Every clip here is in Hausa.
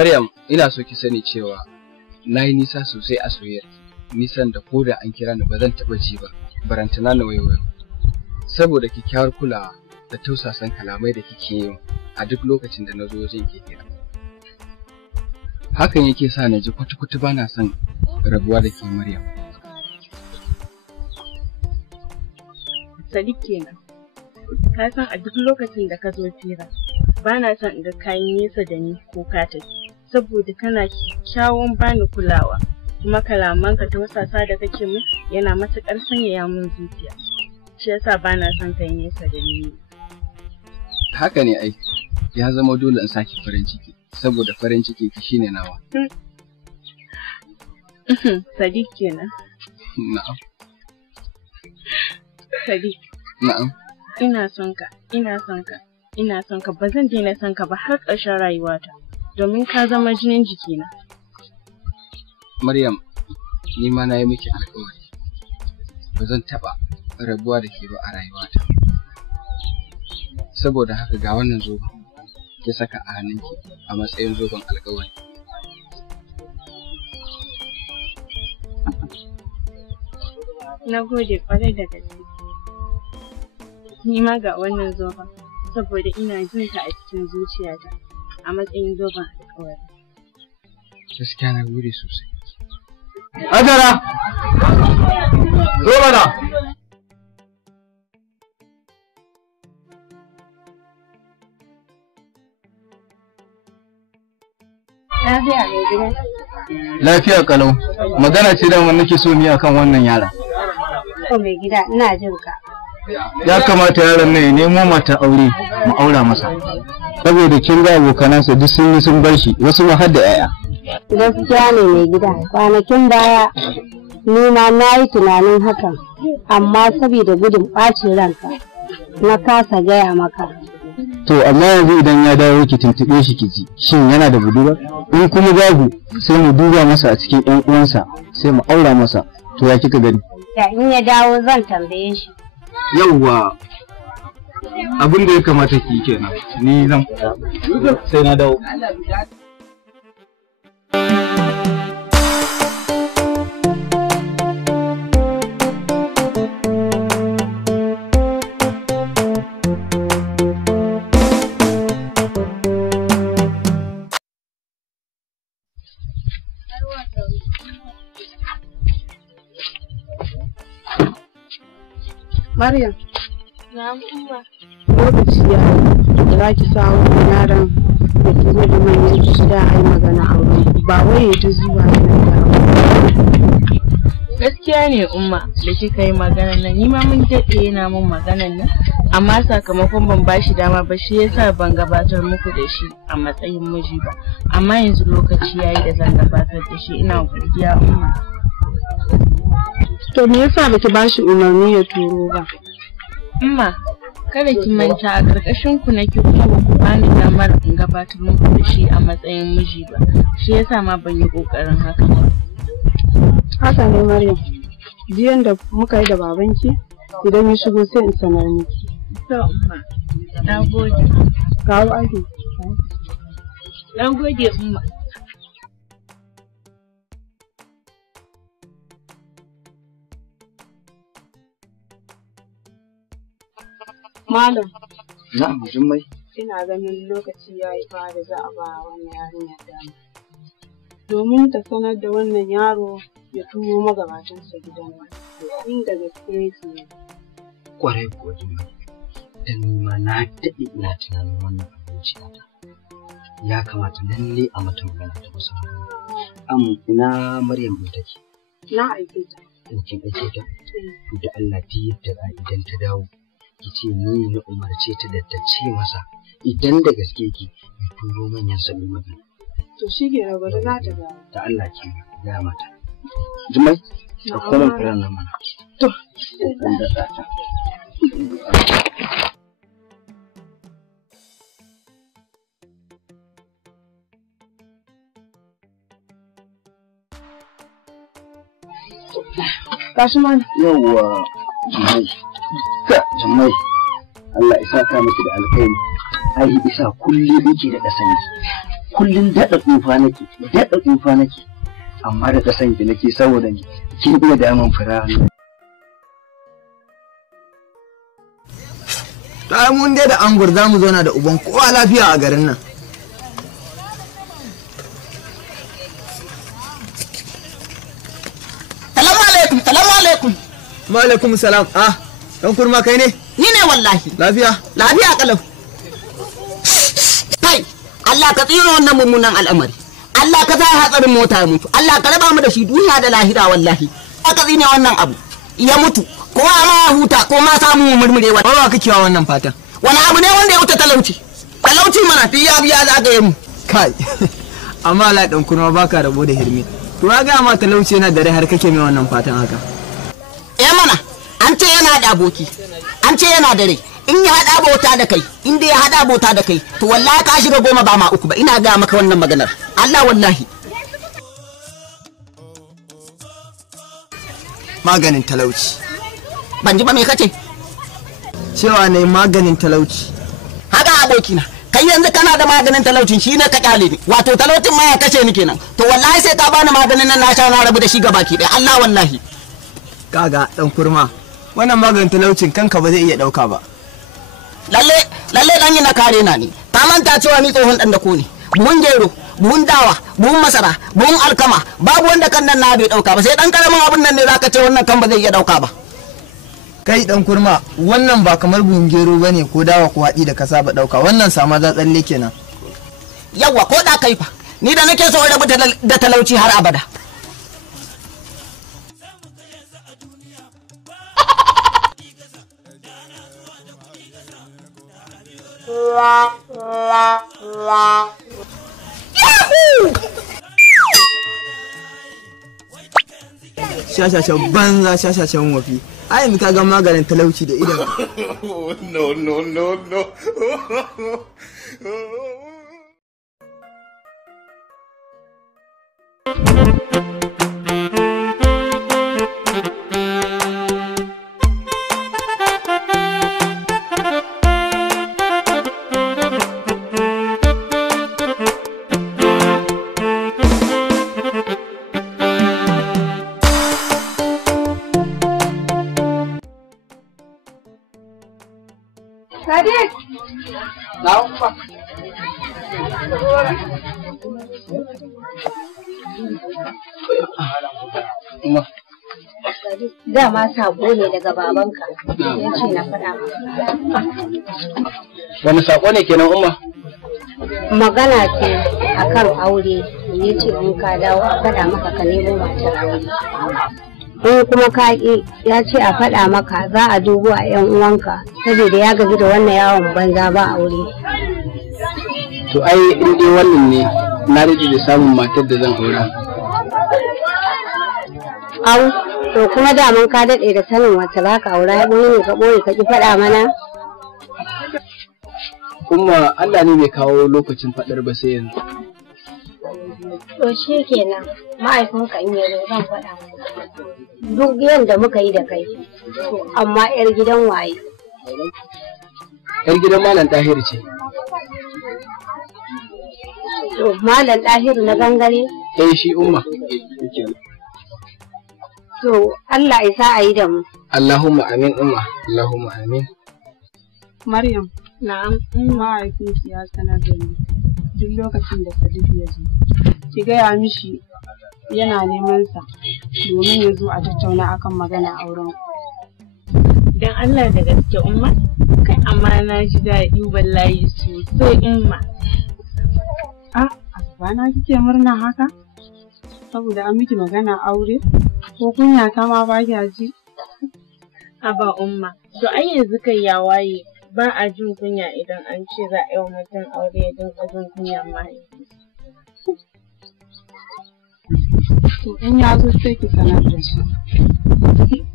Maryam, ina so ki sani cewa na yi nisa sosai a soyayyar nisan da koda an kira ni ba zan taɓa ji ba, barantana na waiwayo. Saboda kyakkyawar kulawa da tausasan kalamai da kike yi a duk lokacin da na zo wajen ke kira. Hakan yake sa na ji kwata-kwata ba na son rabuwa da ke Maryam. Sadiq kenan. Ka san a duk lokacin da ka zo fira, ba na son in ga kayan nesa da ni ko ka tafi. Saboda kana kyawun bani kulawa, kuma kalamanka tausasa da kake min yana matuƙar sanyaya min zuciya. Shi yasa ba na son kai nesa da ni. Haka ne ai, ya zama dole in saki farin ciki, saboda farin ciki ki shine nawa. Sadiq kenan. Na'am. Sadiq. Na'am. Ina son ka, ba zan daina son ka ba har ƙarshen rayuwata, domin ka zama jinin jikina. Maryam, ni ma na yi miki alƙawari, ba zan taɓa rabuwa da ke ba a rayuwata. Saboda haka ga wannan zoben, ki saka a hannunki a matsayin zoben alƙawari. Na gode ƙwarai da gaske. Ni ma ga wannan zoben, saboda ina jin ta a cikin zuciyata a matsayin zoben alƙawari. Gaskiya na gode sosai. Hajara! Zo mana! Lafiya mai gida. Lafiya kalau. Magana ce da nake so ni akan wannan yara. To mai gida, ina jin ka. Ya kamata yaron nan ya nemo mata aure mu aura masa. Saboda kin ga abokanansa duk sun yi sun bar shi, wasu ma har da 'ya'ya. Gaskiya ne mai gida, kwanakin baya ni ma na yi tunanin hakan, amma saboda gudun ɓacin ranka na kasa gaya maka. To amma yanzu idan ya dawo ki tuntuɓe shi ki ji, shin yana da budurwa? In kuma babu, sai mu duba masa a cikin 'yan uwansa, sai mu aura masa. To ya kika gani? Da in ya dawo zan tambaye shi. Yawwa, abin da ya kamata ki kenan, ni zan fita, sai na dawo. Maryam. Na kuma. Lokaci ya yi da za ki samu yaran da ki zo da manyan gida a yi magana a wurin, ba wai ya ta zuwa yana da. Gaskiya ne Umma da kika yi maganar nan, ni ma mun daɗe yana mun maganar nan, amma sakamakon ban ba shi dama ba shi yasa ban gabatar muku da shi a matsayin miji ba, amma yanzu lokaci ya yi da zan gabatar da shi. Ina godiya Umma. To me yasa baki ba shi umarni ya turo ba? Umma, kada ki manta a ƙarƙashin ku nake kuma ba ku bani damar in gabatar muku da shi a matsayin miji ba, shi yasa ma ban yi ƙoƙarin haka ba. Haka ne Maryam, jiyan da muka yi da babanki idan ya shigo sai in sanar miki. To Umma, na gode. Kawo aiki. Na gode Umma. Malam. Na'am, Jummai. Ina ganin lokaci ya yi fa da za a ba wannan yarinya dama. Domin ta sanar da wannan yaro ya turo magabatansa gidan nan. Inda gaske yake. Kwarai kuwa Jummai. Dan ma na daɗe ina tunanin wannan abinciyata. Ya kamata lalle a mata magana ta kusa. Ina Maryam ɗin take? Na aike ta. Kin aike ta? Da Allah ta yadda idan ta dawo. Ki ce ni na umarce ta da ta ce masa idan da gaske ki ya turo manyan sabbin magana. To shi ke na bari za ta dawo. Da Allah ki gaya mata. Jummai, a koman furen nan mana. To, dan da ta. Gashi mana. Yawwa, Jummai, Allah ya saka miki da alkhairi. Ai isa kullum yake da kasani. kullum daɗa tsufa nake amma da san ki nake saboda ni kin iya damun fura. Ta mun dai da angur za mu zauna da uban kowa lafiya a garin nan. Salamu alaikum. Wa alaikum salam. Dan kurma kai ne? Ni ne wallahi. Lafiya? Lafiya kalau. Kai, Allah ka tsira wannan mummunan al'amari. Allah ka sa hatsarin mota ya mutu. Allah ka raba mu da shi duniya da lahira wallahi. Aka tsine wannan abu. Ya mutu. Ko ma huta ko ma samu murmurewa. Ba kake wa wannan fatan. Wani abu ne wanda ya wuce talauci. Talauci mana biya za ka yi mu. Kai. Amma Allah dan kurma baka rabo da hirmi. To ga ma talauci yana da rai har kake mai wannan fatan haka. Mana an ce yana da aboki. An ce yana da rai. In ya hada bauta da kai, in dai ya hada bauta da kai, to wallahi ka shiga 10 ba ma 3 ba. Ina ga maka wannan maganar. Allah wallahi. Maganin talauci. Ban ji ba me kace? Cewa ne maganin talauci. Haka abokina. Kai yanzu kana da maganin talaucin shi ne ka kyale ni. Wato talaucin ma ya kace ni kenan. To wallahi sai ka bani maganin nan na sha na rabu da shi gabaki ɗaya. Allah wallahi. Kaga dan kurma. Wannan maganin talaucin kanka ba zai iya dauka ba. Lalle dan yi na kare na ne. Ta manta cewa ni tsohon dan da ko ne. Buhun gero, buhun dawa, buhun masara, buhun alkama, babu wanda kan nan na bai dauka ba. Sai dan karamin abun nan ne zaka ce wannan kan ba zai iya dauka ba. Kai dan kurma, wannan ba kamar buhun gero bane ko dawa ko haɗi da ka saba dauka. Wannan sama za tsalle kenan. Yawwa ko da kai fa. Ni da nake so rabu da talauci har abada. Shashashan banza shashashan wafi. Ai yanzu ka ga maganin talauci da idan. No. Sadiq! Dama saƙo ne daga babanka, ya ce na faɗa maka. Wani saƙo ne kenan umma? Magana ce akan aure, ya ce in ka dawo a faɗa maka ka nemo matar aure. In kuma ka ƙi ya ce a faɗa maka za a dubo a 'yan uwanka saboda ya gaji da wannan yawon banza ba aure. To ai in dai wannan ne na rage da samun matar da zan aura. Au, to kuma daman ka daɗe da sanin wacce za ka aura wani ne ka ɓoye ka ƙi faɗa mana? Umma Allah ne bai kawo lokacin faɗar ba sai yanzu. To shi kenan ma'aikunka in yanzu zan faɗa maka. Duk yadda muka yi da kai, amma 'yar gidan waye? 'Yar gidan Malam Ɗahiru ce. To Malam Ɗahiru na gangare? Shi umma. To Allah isa a yi da mu. Allahumma amin umma, Allahumma amin. Maryam, na'am, in mahaifinki ya sanar da ni duk lokacin da Sadiq ya zo. Ki gaya mishi yana neman sa domin ya zo a tattauna akan magana auren. Dan Allah da gaske umma, kai amma na ji daɗi wallahi sosai umma. Asbana kike murna haka? Saboda an miki magana aure? Ko kunya ta ma ba kya ji? Aba umma, to ai yanzu kai ya waye ba a jin kunya idan an ce za a yi wa mutum aure ya dinga jin kunya mahaifi. To in ya zo sai ki sanar da shi.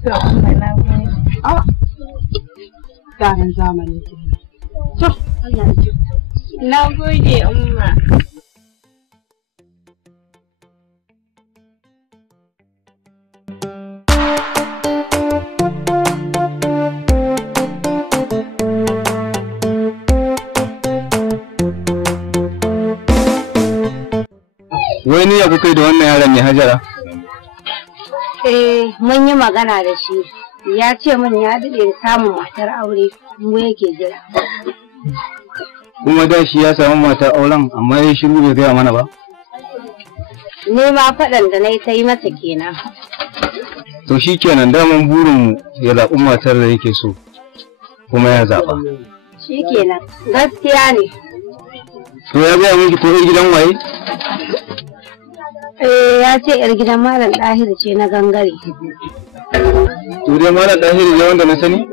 To amma na gode. Tsarin zamani ke. To Allah ya ji. Na gode umma. kuka da wannan yaron ne Hajara? Mun yi magana da shi. Ya ce min ya daɗe da samun matar aure mu yake jira. Kuma da shi ya samu matar auren amma ya shiru bai gaya mana ba? Ne ma faɗan da na yi ta yi masa kenan. To shi kenan daman burinmu ya zaɓi matar da yake so kuma ya zaɓa. Shi kenan gaskiya ne. To ya gaya miki ko gidan waye? Ya ce yar gidan Malam Ɗahiru ce na gangare. To dai Malam Ɗahiru ne wanda na sani?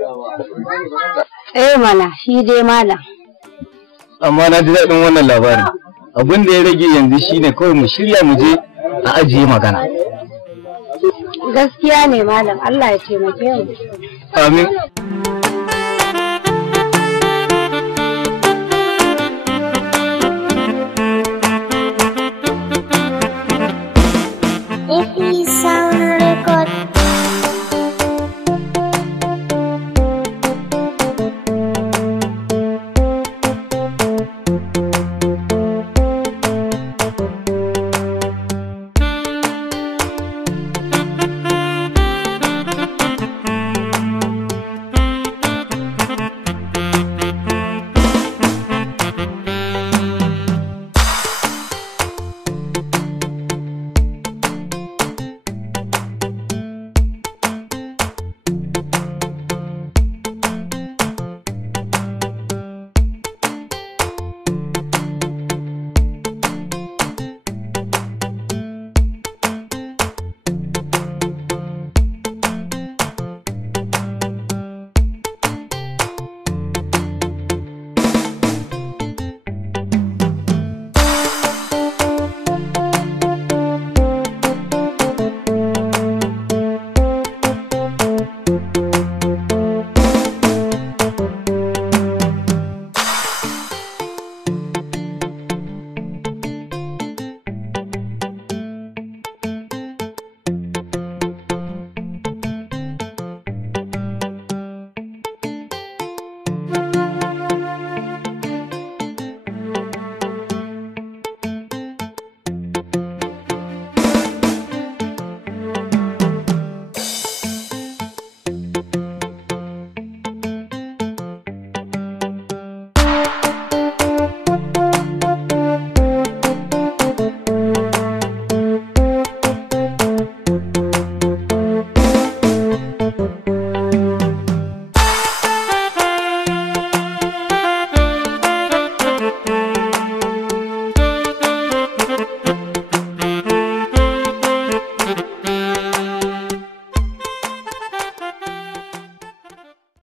Mana shi dai Malam. Amma na ji daɗin wannan labarin. Abin da ya rage yanzu shine kawai mu shirya mu je a ajiye magana. Gaskiya ne Malam, Allah ya taimake mu. Amin.